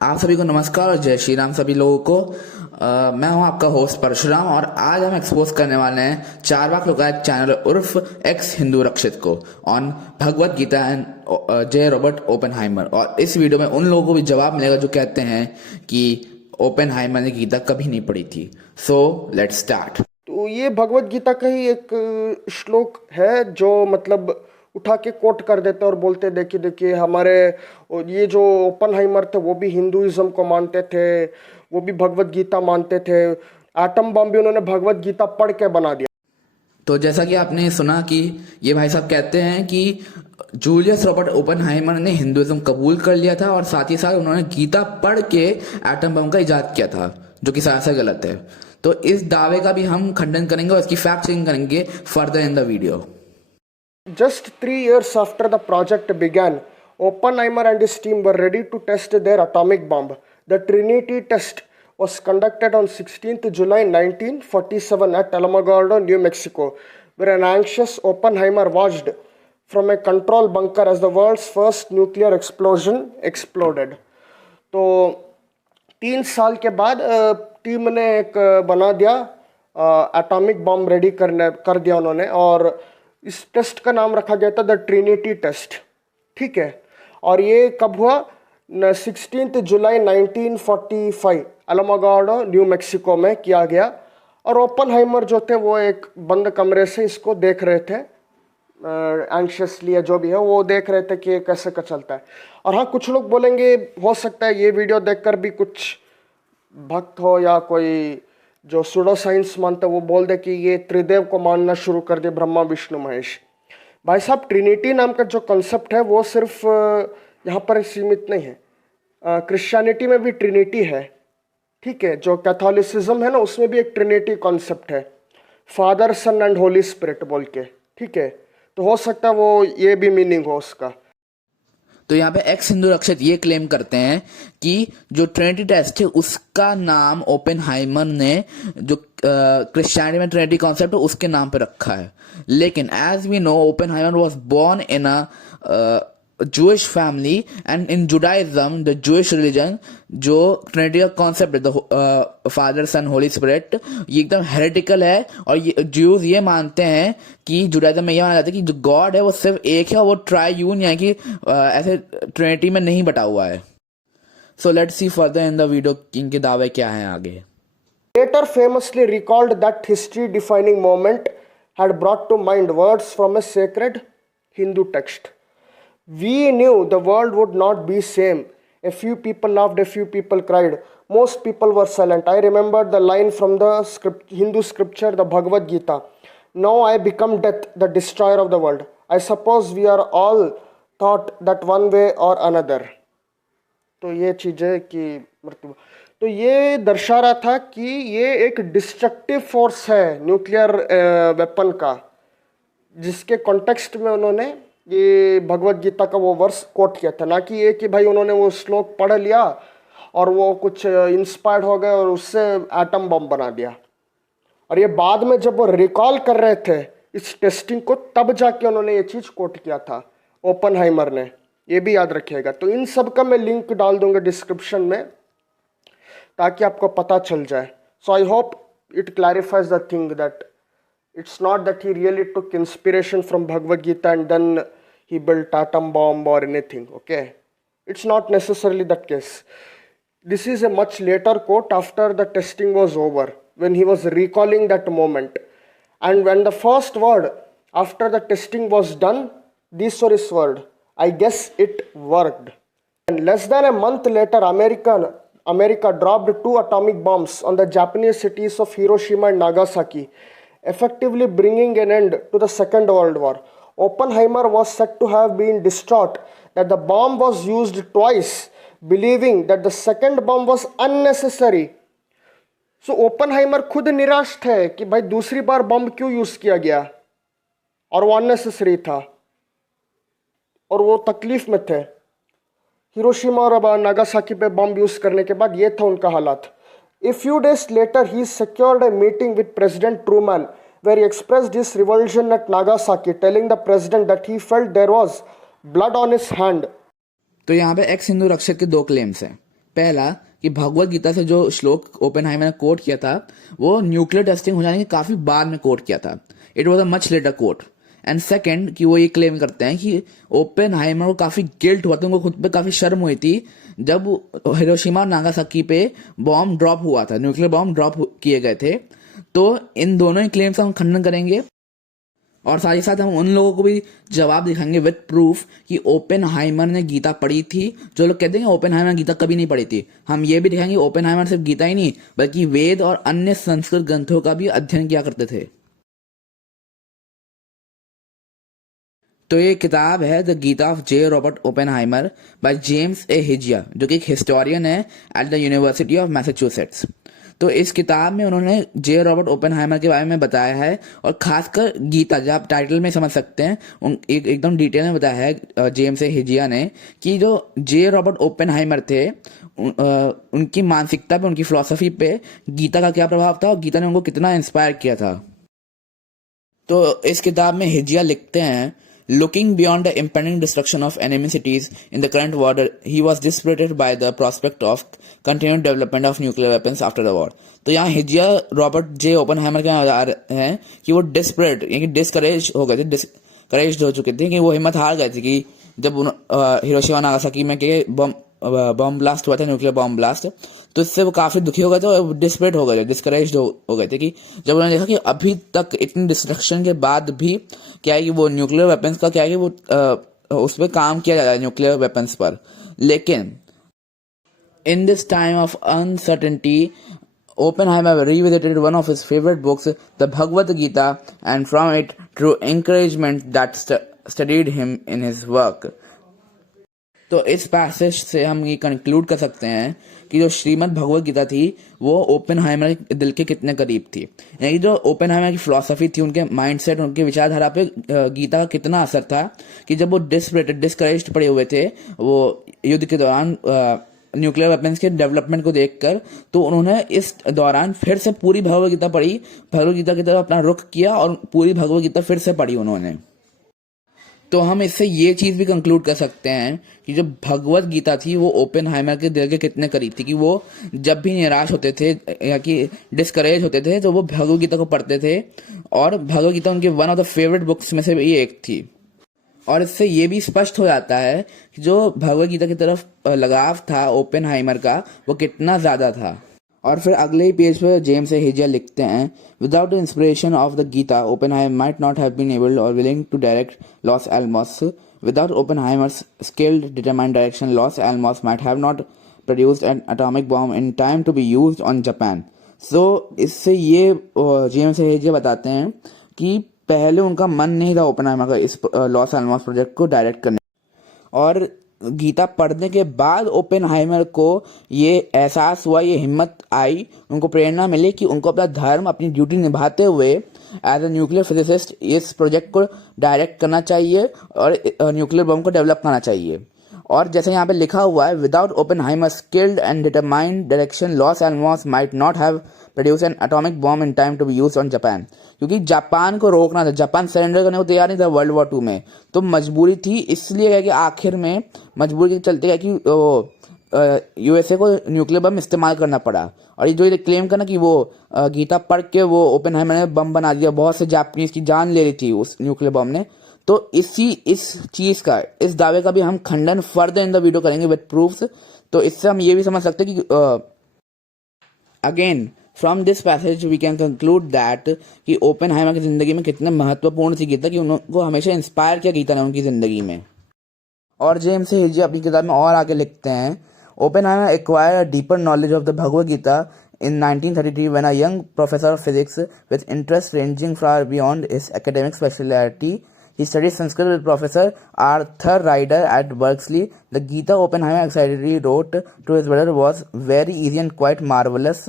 आप सभी को नमस्कार और जय श्री राम सभी लोगों को। मैं हूं आपका होस्ट परशुराम और आज हम एक्सपोज करने वाले हैं चारवाक लोकायत चैनल उर्फ एक्स हिंदू रक्षित को on Bhagavad Gita and J Robert Oppenheimer. और इस वीडियो में उन लोगों को भी जवाब मिलेगा जो कहते हैं कि ओपेनहाइमर ने गीता कभी नहीं पढ़ी थी। So let's start. तो ये भगवत गीता का ही एक श्लोक है जो मतलब उठा के कोट कर देते और बोलते देखिए देखिए हमारे ये जो ओपनहाइमर थे वो भी हिंदुइज्म को मानते थे, वो भी भगवत गीता मानते थे। एटम बम भी उन्होंने भगवत गीता पढ़ के बना दिया। तो जैसा कि आपने सुना कि ये भाई साहब कहते हैं कि जूलियस रॉबर्ट ओपेनहाइमर ने हिंदुइज्म कबूल कर लिया था और साथ ही साथ उन्होंने गीता पढ़ के एटम बम का इजाद किया था, जो कि सरासर गलत है। तो इस दावे का भी हम खंडन करेंगे और इसकी फैक्ट चेकिंग करेंगे further in the video. Just 3 years after the project began, Oppenheimer and his team were ready to test their atomic bomb. The Trinity test was conducted on 16th July 1947 at Alamogordo, New Mexico, where an anxious Oppenheimer watched from a control bunker as the world's first nuclear explosion exploded. तो 3 साल के बाद team ने एक बना दिया, atomic bomb ready कर दिया उन्होंने, और इस टेस्ट का नाम रखा गया था द ट्रिनिटी टेस्ट। ठीक है, और ये कब हुआ? 16 जुलाई 1945 अलामोगार्डो न्यू मैक्सिको में किया गया। और ओपनहाइमर जो थे वो एक बंद कमरे से इसको देख रहे थे, एंशियसली जो भी है वो देख रहे थे कि ये कैसे का चलता है। और हाँ, कुछ लोग बोलेंगे हो सकता है ये वीडियो देखकर भी कुछ भक्त हो या कोई जो सुडो साइंस मानता है वो बोल दे कि ये त्रिदेव को मानना शुरू कर दे, ब्रह्मा विष्णु महेश। भाई साहब, ट्रिनिटी नाम का जो कॉन्सेप्ट है वो सिर्फ यहाँ पर सीमित नहीं है, क्रिश्चियनिटी में भी ट्रिनिटी है। ठीक है, जो कैथोलिसिज्म है ना उसमें भी एक ट्रिनिटी कॉन्सेप्ट है, father son and holy spirit बोल के। ठीक है, तो हो सकता है वो ये भी मीनिंग हो उसका। तो यहाँ पे एक्स हिंदू रक्षित ये क्लेम करते हैं कि जो ट्रिनिटी टेस्ट है उसका नाम ओपेनहाइमर ने जो क्रिश्चियनिटी में ट्रिनिटी कॉन्सेप्ट है उसके नाम पे रखा है। लेकिन as we know Oppenheimer was born in a Jewish family and in Judaism, the Jewish religion, जो ट्रिनिटी का कॉन्सेप्ट है, the father son holy spirit, ये एकदम हेरेटिकल है। और ये ज्यूज ये मानते हैं कि जुडाइज्म में ये माना जाता है कि जो गॉड है वो सिर्फ एक है और वो ट्राइयून यानी कि ऐसे ट्रिनिटी में नहीं बटा हुआ है। So let's see further in the video इनके दावे क्या हैं आगे। Later famously recalled that history-defining moment had brought to mind words from a sacred Hindu text. We knew the world would not be same. A few people laughed, a few people cried. Most people were silent. I remembered the line from the Hindu scripture, the Bhagavad Gita. Now I become death, the destroyer of the world. I suppose we are all taught that one way or another. तो ये चीज़ें कि मृत्यु, तो ये दर्शा रहा था कि ये एक डिस्ट्रक्टिव फोर्स है न्यूक्लियर वेपन का, जिसके कॉन्टेक्स्ट में उन्होंने ये भगवत गीता का वो वर्स कोट किया था। ना कि ये कि भाई उन्होंने वो श्लोक पढ़ लिया और वो कुछ इंस्पायर्ड हो गए और उससे एटम बम बना दिया। और ये बाद में जब वो रिकॉल कर रहे थे इस टेस्टिंग को, तब जाके उन्होंने ये चीज़ कोट किया था ओपनहाइमर ने, ये भी याद रखिएगा। तो इन सब का मैं लिंक डाल दूंगा डिस्क्रिप्शन में ताकि आपको पता चल जाए। So I hope it clarifies the thing that it's not that he really took inspiration from Bhagavad Gita and then he built atom bomb or anything, okay? It's not necessarily that case. This is a much later quote after the testing was over, when he was recalling that moment. And when the first word after the testing was done, this was his word, I guess it worked. And less than a month later, America dropped 2 atomic bombs on the Japanese cities of Hiroshima and Nagasaki, effectively bringing an end to the Second World War. Oppenheimer was said to have been distraught that the bomb was used twice, believing that the second bomb was unnecessary. So Oppenheimer खुद निराश थे कि भाई दूसरी बार बम क्यों use किया गया, और वो अननेसेसरी था और वो तकलीफ में थे। हिरोशिमा और नागासाकी पे बम यूज करने के बाद ये था उनका हालात। A few days later, he secured a meeting with President Truman, where he expressed his revulsion at Nagasaki, telling the president that he felt there was blood on his hand. तो यहाँ पे एक्स हिंदू रक्षक के 2 claims हैं। पहला कि भगवत गीता से जो श्लोक ओपेनहाइमर ने कोट किया था वो न्यूक्लियर टेस्टिंग हो जाने के काफी बाद में कोट किया था. It was a much later quote. And second कि वो ये क्लेम करते हैं कि ओपेनहाइमर को काफी गिल्ट हुआ था, उनको खुद पे काफी शर्म हुई थी जब हिरोशिमा और नागासाकी पे बॉम्ब ड्रॉप हुआ था, न्यूक्लियर बॉम्ब ड्रॉप किए गए थे. तो इन दोनों ही क्लेम्स का हम खंडन करेंगे और साथ ही साथ हम उन लोगों को भी जवाब दिखाएंगे विद प्रूफ कि ओपेनहाइमर ने गीता पढ़ी थी. जो लोग कहते हैं ओपेनहाइमर ने गीता कभी नहीं पढ़ी थी, हम ये भी दिखाएंगे ओपेनहाइमर सिर्फ गीता ही नहीं बल्कि वेद और अन्य संस्कृत ग्रंथों का भी अध्ययन किया करते थे. तो ये किताब है the Gita of J Robert Oppenheimer by James A Hijiya, जो कि एक हिस्टोरियन है at the University of Massachusetts. तो इस किताब में उन्होंने जे रॉबर्ट ओपेनहाइमर के बारे में बताया है और खासकर गीता, जो आप टाइटल में समझ सकते हैं, एकदम डिटेल में बताया है जेम्स ए हिजिया ने कि जो जे रॉबर्ट ओपेनहाइमर थे उनकी मानसिकता पे, उनकी फिलॉसफी पे गीता का क्या प्रभाव था और गीता ने उनको कितना इंस्पायर किया था. तो इस किताब में हिजिया लिखते हैं, looking beyond the impending destruction of enemy cities in the current war, he was dispirited by the prospect of continued development of nuclear weapons after the war. तो यहाँ हिजिया रॉबर्ट जे ओपेनहाइमर के बता रहे हैं कि वो डिस्परेट यानी discourage हो गए थे, डिस्करेज हो चुके थे, कि वो हिम्मत हार गए थे कि जब हिरोशिमा नागासाकी में के बॉम्ब ब्लास्ट हुआ था, न्यूक्लियर बॉम्ब ब्लास्ट, तो इससे वो काफी दुखी हो गए थे और डिस्परेट हो गए थे, डिस्करेज हो गए थे कि जब उन्होंने देखा कि अभी तक इतनी डिस्ट्रक्शन के बाद भी क्या है कि वो न्यूक्लियर वेपन्स का क्या है कि वो उस पर काम किया जा रहा है, न्यूक्लियर वेपन्स पर. लेकिन in this time of uncertainty Oppenheimer revisited one of his favorite books, the Bhagavad Gita, and from it drew encouragement that studied him in his work. तो इस पैसेज से हम ये कंक्लूड कर सकते हैं कि जो श्रीमद् भगवत गीता थी वो ओपेनहाइमर के दिल के कितने करीब थी. यानी जो ओपेनहाइमर की फिलॉसफी थी, उनके माइंडसेट, उनके विचारधारा पे गीता का कितना असर था कि जब वो डिस्करेज्ड पड़े हुए थे वो युद्ध के दौरान न्यूक्लियर वेपन्स के डेवलपमेंट को देखकर, तो उन्होंने इस दौरान फिर से पूरी भगवत गीता पढ़ी, भगवत गीता की तरफ अपना रुख किया और पूरी भगवत गीता फिर से पढ़ी उन्होंने. तो हम इससे ये चीज भी कंक्लूड कर सकते हैं कि जो भगवत गीता थी वो ओपेनहाइमर के दिल के कितने करीब थी, कि वो जब भी निराश होते थे या कि डिस्करेज होते थे तो वो भगवत गीता को पढ़ते थे और भगवत गीता उनके one of the favourite books में से भी एक थी. और इससे ये भी स्पष्ट हो जाता है कि जो भगवत गीता की तरफ लगाव था ओपेनहाइमर का वो कितना ज्यादा था. और फिर अगले ही पेज पे जेम्स ए हिजिया लिखते हैं, without the inspiration of the Gita Oppenheimer might not have been able और willing to direct Los Alamos. Without Oppenheimer's skilled determined direction, Los Alamos might have not produced an atomic bomb in time to be used on Japan. So इससे ये James A हिजिया बताते हैं कि पहले उनका मन नहीं था ओपेनहाइमर का इस लॉस एलमॉस प्रोजेक्ट को डायरेक्ट करने, और गीता पढ़ने के बाद ओपेनहाइमर को ये एहसास हुआ, ये हिम्मत आई, उनको प्रेरणा मिली कि उनको अपना धर्म, अपनी ड्यूटी निभाते हुए एज अ न्यूक्लियर फिजिसिस्ट इस प्रोजेक्ट को डायरेक्ट करना चाहिए और न्यूक्लियर बम को डेवलप करना चाहिए. और जैसे यहाँ पे लिखा हुआ है, without Oppenheimer skilled and determined direction, Los Alamos might not have produce an atomic bomb in time to be used on Japan. क्योंकि जापान को रोकना था, जापान सरेंडर करने को तैयार नहीं था वर्ल्ड वॉर 2 में, तो मजबूरी थी, इसलिए है कि आखिर में मजबूरी के चलते है कि यूएसए को न्यूक्लियर बम इस्तेमाल करना पड़ा. और ये जो ये क्लेम करना कि वो गीता पढ़ के वो ओपेनहाइमर ने बम बना दिया, बहुत से जापानीज की जान ले रही थी उस न्यूक्लियर बम ने, तो इस चीज का, इस दावे का भी हम खंडन फर्दर इन द वीडियो करेंगे विद प्रूफ्स. तो इससे हम ये भी समझ सकते हैं कि again from this passage we can conclude that कि ओपेनहाइमर की जिंदगी में कितने महत्वपूर्ण थी गीता, कि उनको हमेशा इंस्पायर किया गीता ने उनकी जिंदगी में. और जेम्स ए हिजिया अपनी किताब में और आगे लिखते हैं, Oppenheimer acquired a deeper knowledge of the Bhagavad Gita in 1933 when a young professor of physics with interest ranging far beyond his academic specialty. He studied Sanskrit with Professor Arthur Ryder at Berkeley. The Gita Oppenheimer excitedly wrote to his brother was very easy and quite marvelous.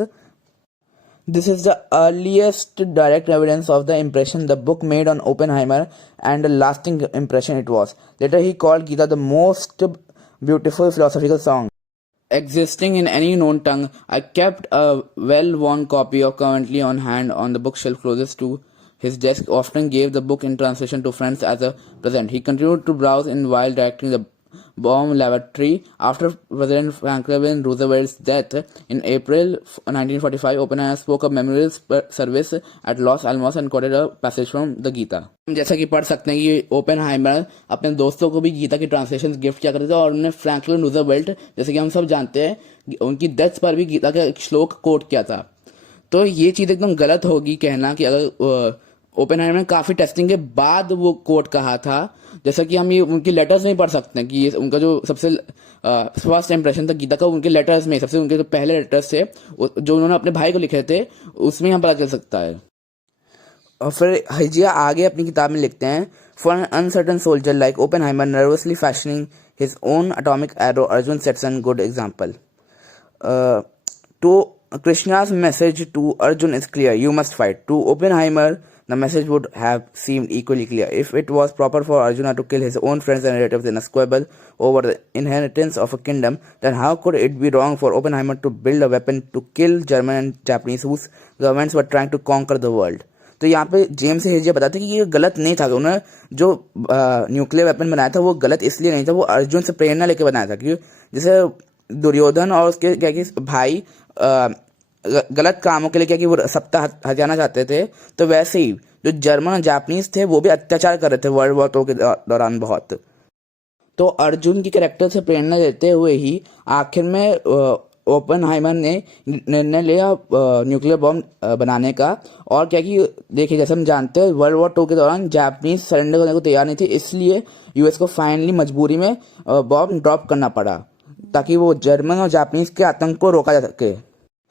This is the earliest direct evidence of the impression the book made on Oppenheimer and the lasting impression it was. Later he called Gita the most beautiful philosophical song existing in any known tongue. I kept a well-worn copy of currently on hand on the bookshelf closest to his desk, often gave the book in translation to friends as a present. He continued to browse in while directing the bomb laboratory. After President Franklin Roosevelt's death in April 1945, Oppenheimer spoke a memorial service at Los Alamos and quoted a passage from the Gita. हम जैसा कि पढ़ सकते हैं कि Oppenheimer अपने दोस्तों को भी गीता की ट्रांसलेशन गिफ्ट किया करते थे और उन्होंने फ्रैंकलिन रूजवेल्ट, जैसे कि हम सब जानते हैं, उनकी डेथ पर भी गीता का एक श्लोक कोट किया था। तो ये चीज़ एकदम गलत होगी कहना कि अगर ओपेनहाइमर ने काफ़ी टेस्टिंग के बाद वो कोट कहा था, जैसा कि हम ये उनकी लेटर्स में पढ़ सकते हैं कि ये उनका जो सबसे फर्स्ट इंप्रेशन था गीता का, उनके लेटर्स में, सबसे उनके जो पहले लेटर्स थे जो उन्होंने अपने भाई को लिखे थे, उसमें हम पता चल सकता है। और फिर हिजिया आगे अपनी किताब में लिखते हैं, for an uncertain soldier like Oppenheimer nervously fashioning his own atomic arrow, Arjun sets an good example. To Krishna's message to Arjun is clear, you must fight. To Oppenheimer, the message would have seemed equally clear. If it was proper for Arjuna to kill his own friends and relatives in a squabble over the inheritance of a kingdom, then how could it be wrong for Oppenheimer to build a weapon to kill German and Japanese whose governments were trying to conquer the world? तो यहाँ पे James हेजिया बताते हैं कि ये गलत नहीं था, उन्होंने जो न्यूक्लियर वेपन बनाया था वो गलत इसलिए नहीं था, वो अर्जुन से प्रेरणा लेके बनाया था, क्योंकि जैसे दुर्योधन और उसके क्या कि भाई गलत कामों के लिए क्या कि वो सत्ता हथियाना चाहते थे, तो वैसे ही जो जर्मन और जापानीज थे वो भी अत्याचार कर रहे थे वर्ल्ड वॉर 2 के दौरान बहुत। तो अर्जुन की कैरेक्टर से प्रेरणा लेते हुए ही आखिर में ओपेनहाइमर ने निर्णय लिया न्यूक्लियर बॉम्ब बनाने का। और क्या कि देखिए, जैसे हम जानते हैं वर्ल्ड वॉर 2 के दौरान जापानीज सरेंडर करने को तैयार नहीं थे, इसलिए यूएस को फाइनली मजबूरी में बॉम्ब ड्रॉप करना पड़ा ताकि वो जर्मन और जापानीज के आतंक को रोका जा सके।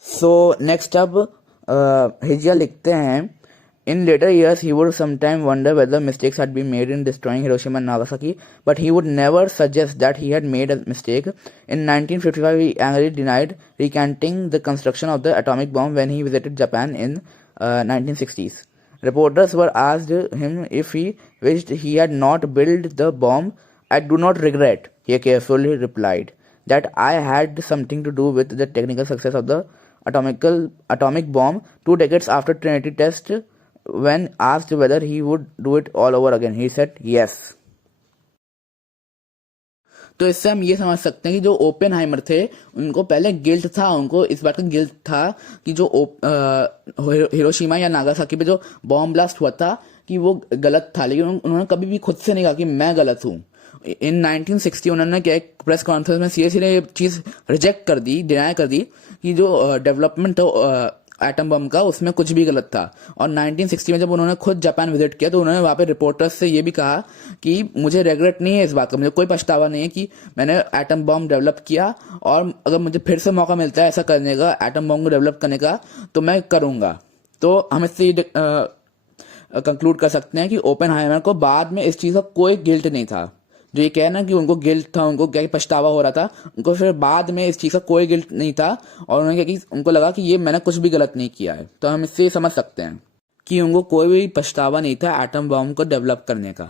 सो नेक्स्ट अब हिजिया लिखते हैं, इन letter years he would sometime wonder whether mistakes had been made in destroying Hiroshima and Nagasaki, but he would never suggest that he had made a mistake. In 1955 he angrily denied recanting the construction of the atomic bomb when he visited Japan in 1960s. Reporters were asked him if he wished he had not built the bomb. I do not regret, he carefully replied, that I had something to do with the technical success of the atomic bomb 2 decades after Trinity test. When asked whether he would do it all over again, he said yes. तो इससे हम ये समझ सकते हैं कि जो Oppenheimer थे उनको पहले गिल्ट था, उनको इस बात का गिल्ट था कि जो हिरोशिमा या नागासाकी पे जो बॉम्ब ब्लास्ट हुआ था कि वो गलत था, लेकिन उन्होंने कभी भी खुद से नहीं कहा कि मैं गलत हूँ। इन 1960 उन्होंने क्या एक प्रेस कॉन्फ्रेंस में सीरियसली ये चीज़ रिजेक्ट कर दी, डिनाई कर दी कि जो डेवलपमेंट एटम बम का उसमें कुछ भी गलत था। और 1960 में जब उन्होंने खुद जापान विजिट किया तो उन्होंने वहाँ पे रिपोर्टर्स से ये भी कहा कि मुझे रेगरेट नहीं है इस बात का, मुझे कोई पछतावा नहीं है कि मैंने एटम बम डेवलप किया, और अगर मुझे फिर से मौका मिलता है ऐसा करने का, एटम बम को डेवलप करने का, तो मैं करूँगा। तो हम इससे कंक्लूड कर सकते हैं कि ओपेनहाइमर को बाद में इस चीज़ का कोई गिल्ट नहीं था। जो ये कहना कि उनको गिल्ट था, उनको क्या पछतावा हो रहा था, उनको फिर बाद में इस चीज़ का कोई गिल्ट नहीं था और उन्होंने क्या कि उनको लगा कि ये मैंने कुछ भी गलत नहीं किया है। तो हम इससे समझ सकते हैं कि उनको कोई भी पछतावा नहीं था एटम बॉम्ब को डेवलप करने का।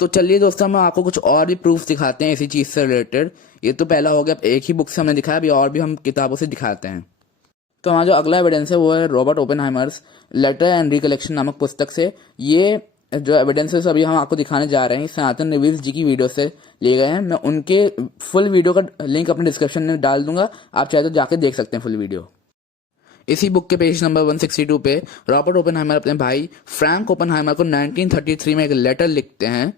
तो चलिए दोस्तों, हम आपको कुछ और भी प्रूफ दिखाते हैं इसी चीज़ से रिलेटेड। ये तो पहला हो गया, एक ही बुक से हमने दिखाया, अभी और भी हम किताबों से दिखाते हैं। तो हमारा जो अगला एविडेंस है वो है रॉबर्ट ओपेनहाइमर्स लेटर एंड रिकलेक्शन नामक पुस्तक से। ये जो एविडेंसेस अभी हम आपको दिखाने जा रहे हैं सनातन रिवील्स जी की वीडियो से लिए गए हैं। मैं उनके फुल वीडियो का लिंक अपने डिस्क्रिप्शन में डाल दूंगा, आप चाहे तो जाके देख सकते हैं फुल वीडियो। इसी बुक के पेज नंबर 162 पे रॉबर्ट ओपेनहाइमर अपने भाई फ्रैंक ओपेनहाइमर को 1933 में एक लेटर लिखते हैं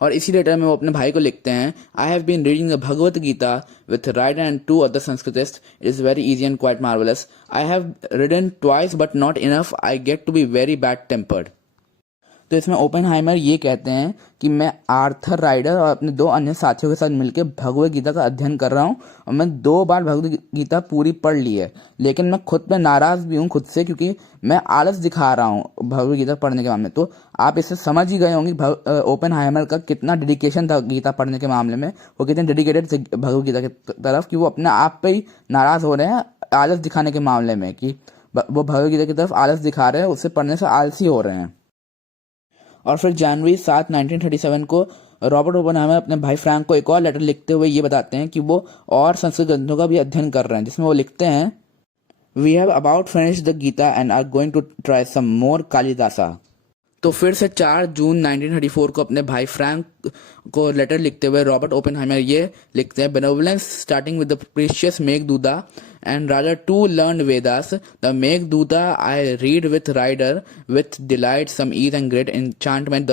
और इसी लेटर में वो अपने भाई को लिखते हैं, I have been reading the Bhagavad Gita with Ryder and 2 other Sanskritist, it is very easy and quite marvellous, I have read twice but not enough, I get to be very bad tempered. तो इसमें Oppenheimer ये कहते हैं कि मैं Arthur rider और अपने 2 अन्य साथियों के साथ मिलकर भगवत गीता का अध्ययन कर रहा हूँ और मैं 2 बार भगवत गीता पूरी पढ़ ली है, लेकिन मैं खुद पे नाराज़ भी हूँ खुद से, क्योंकि मैं आलस दिखा रहा हूँ भगवत गीता पढ़ने के मामले में। तो आप इससे समझ ही गए होंगे ओपेनहाइमर का कितना डेडिकेशन था गीता पढ़ने के मामले में, वो कितने डेडिकेटेड थे भगवत गीता की तरफ कि वो अपने आप पे ही नाराज़ हो रहे हैं आलस दिखाने के मामले में, कि वो भगवत गीता की तरफ आलस दिखा रहे हैं, उससे पढ़ने से आलसी हो रहे हैं। और फिर जनवरी 7, 1937 को रॉबर्ट ओपेनहाइमर अपने भाई फ्रैंक को एक और लेटर लिखते हुए ये बताते हैं कि वो और संस्कृत ग्रंथों का भी अध्ययन कर रहे हैं, जिसमें वो लिखते हैं, we have about finished the Gita and are going to try some more Kalidasa. तो फिर से 4 जून 1934 को अपने भाई फ्रैंक को लेटर लिखते हुए रॉबर्ट ओपेनहाइमर ये लिखते हैं, benevolence starting with the precious Meghaduta and rather too learned Vedas, the Meghduta I read with rider with delight, some ease and great enchantment.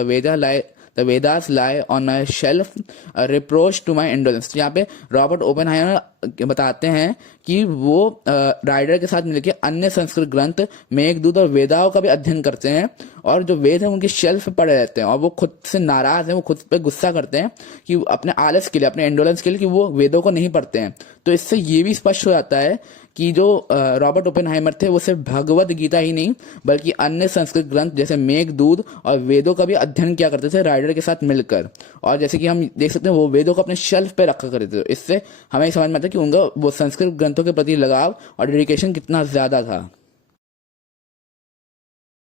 The Vedas lie on my shelf, a reproach to my indolence. यहाँ पे Robert Oppenheimer बताते हैं कि वो rider के साथ मिलकर अन्य संस्कृत ग्रंथ मेघदूत और वेदाओं का भी अध्ययन करते हैं, और जो वेद है उनके शेल्फ पे पड़े रहते हैं, और वो खुद से नाराज हैं, वो खुद पे गुस्सा करते हैं कि अपने आलस के लिए, अपने इंडोलेंस के लिए, कि वो वेदों को नहीं पढ़ते हैं। तो इससे ये भी स्पष्ट हो जाता है कि जो रॉबर्ट ओपेनहाइमर थे वो सिर्फ भगवद गीता ही नहीं बल्कि अन्य संस्कृत ग्रंथ जैसे मेघदूत और वेदों का भी अध्ययन किया करते थे राइडर के साथ मिलकर। और जैसे कि हम देख सकते हैं वो वेदों को अपने शेल्फ पे रखा करते थे। इससे हमें समझ में आता है कि उनका वो संस्कृत ग्रंथों के प्रति लगाव और डेडिकेशन कितना ज्यादा था।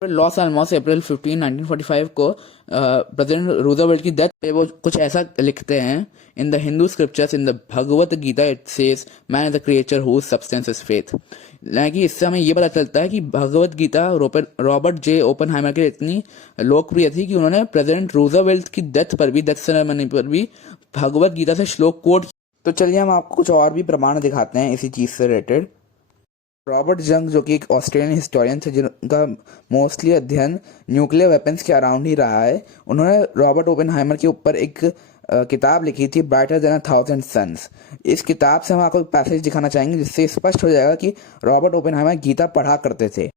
लॉस आलमोस अप्रैल 15, 1945 को प्रेसिडेंट रूजवेल्ट की डेथ पे वो कुछ ऐसा लिखते हैं, in the Hindu scriptures in the Bhagavad Gita it says man is the creature whose substance is faith. कि इससे हमें ये पता चलता है कि Bhagavad Gita Robert J Oppenheimer के लिए इतनी लोकप्रिय थी कि उन्होंने प्रेसिडेंट रूजवेल्ट की डेथ सेरेमनी पर भी भगवत गीता से श्लोक कोट। तो चलिए हम आपको कुछ और भी प्रमाण दिखाते हैं इसी चीज से रिलेटेड। रॉबर्ट जंग, जो कि एक ऑस्ट्रेलियन हिस्टोरियन थे जिनका मोस्टली अध्ययन न्यूक्लियर वेपन्स के अराउंड ही रहा है, उन्होंने रॉबर्ट ओपेनहाइमर के ऊपर एक किताब लिखी थी, brighter than a thousand suns. इस किताब से हम आपको एक पैसेज दिखाना चाहेंगे जिससे स्पष्ट हो जाएगा कि रॉबर्ट ओपेनहाइमर गीता पढ़ा करते थे।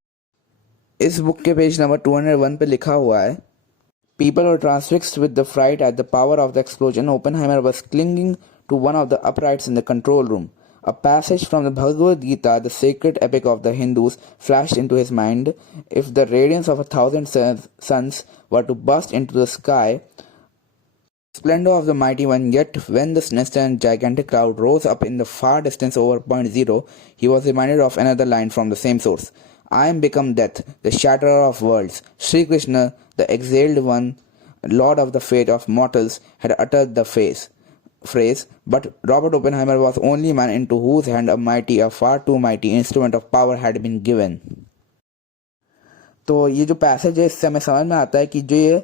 इस बुक के पेज नंबर 201 पे लिखा हुआ है, People were transfixed with the fright at the power of the explosion. Oppenheimer was clinging to one of the uprights in the control room. A passage from the Bhagavad Gita, the sacred epic of the Hindus, flashed into his mind. If the radiance of 1,000 suns were to burst into the sky, splendor of the mighty one, yet when the sinister and gigantic cloud rose up in the far distance over point zero, he was reminded of another line from the same source. I am become death, the shatterer of worlds. Sri Krishna, the exalted one, lord of the fate of mortals, had uttered the phrase, but Robert Oppenheimer was only man into whose hand a far too mighty instrument of power had been given. तो ये जो passage है इससे हमें समझ में आता है कि जो ये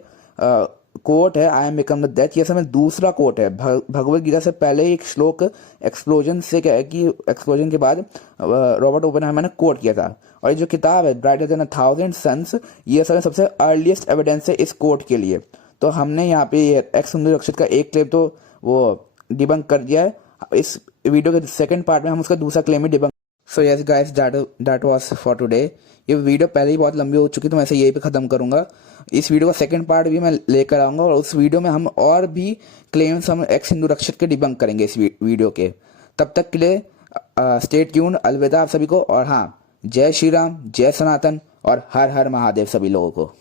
कोट है, I am become the death, ये समय दूसरा कोट है। भगवत गीता से पहले एक श्लोक एक्सप्लोजन से क्या है कि एक्सप्लोजन के बाद रॉबर्ट ओपेनहाइमर ने कोट किया था। और ये जो किताब है ब्राइटर देन 1,000 सन्स, ये समय सबसे अर्लीस्ट एविडेंस है इस कोट के लिए। तो हमने यहाँ पे एक्स हिंदू रक्षित का एक क्लेम तो वो डिबंक कर दिया है। इस वीडियो के सेकंड पार्ट में हम उसका दूसरा क्लेम भी debunk. So yes guys, that was for today. ये वीडियो पहले ही बहुत लंबी हो चुकी तो मैं इसे यही पे ख़त्म करूंगा। इस वीडियो का सेकंड पार्ट भी मैं लेकर आऊंगा और उस वीडियो में हम और भी क्लेम्स हम एक्स हिंदू रक्षक के डिबंक करेंगे इस वीडियो के। तब तक के लिए स्टे ट्यून्ड, अलविदा आप सभी को। और हाँ, जय श्री राम, जय सनातन और हर हर महादेव सभी लोगों को।